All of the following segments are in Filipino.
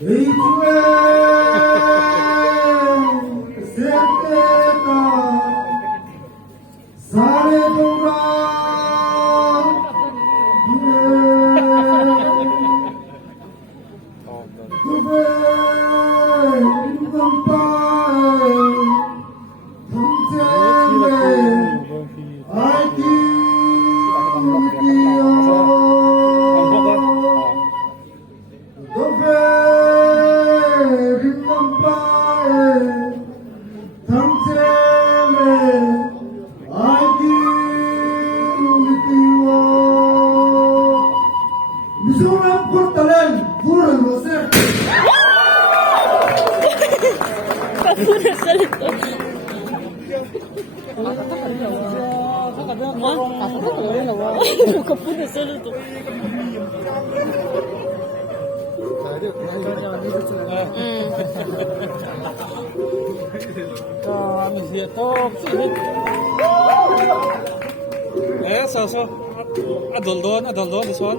Eituwe seteta sare dora Tuve ingampai Thamjeme Aiki Kiyo Tuve ingampai Thamjeme Aiki Kiyo Mizoram Portalen Buran Rosek Kapuna sa lito. Kapuna sa lito. So. Adol doon, this one.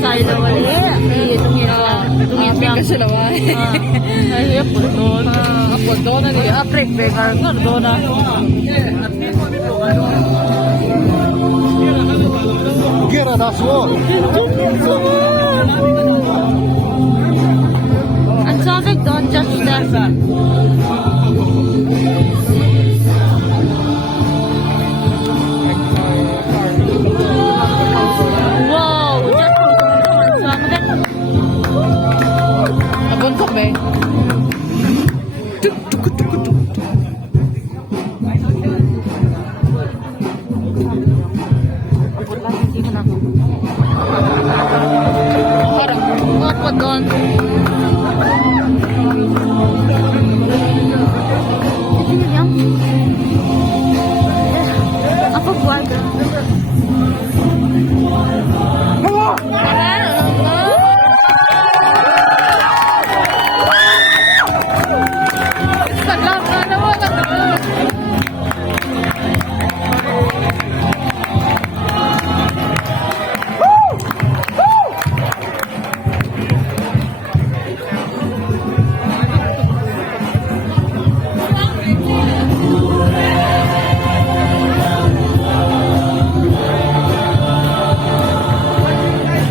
Tayo na wali. Tumiyam kasi naman. Ay, apol doon. Apol doon na niya. Apret, bekar. Ano doon na? Gera Naswo Ang sabi doon, just that. Wow! Just sabi that. Nabuntok ba eh?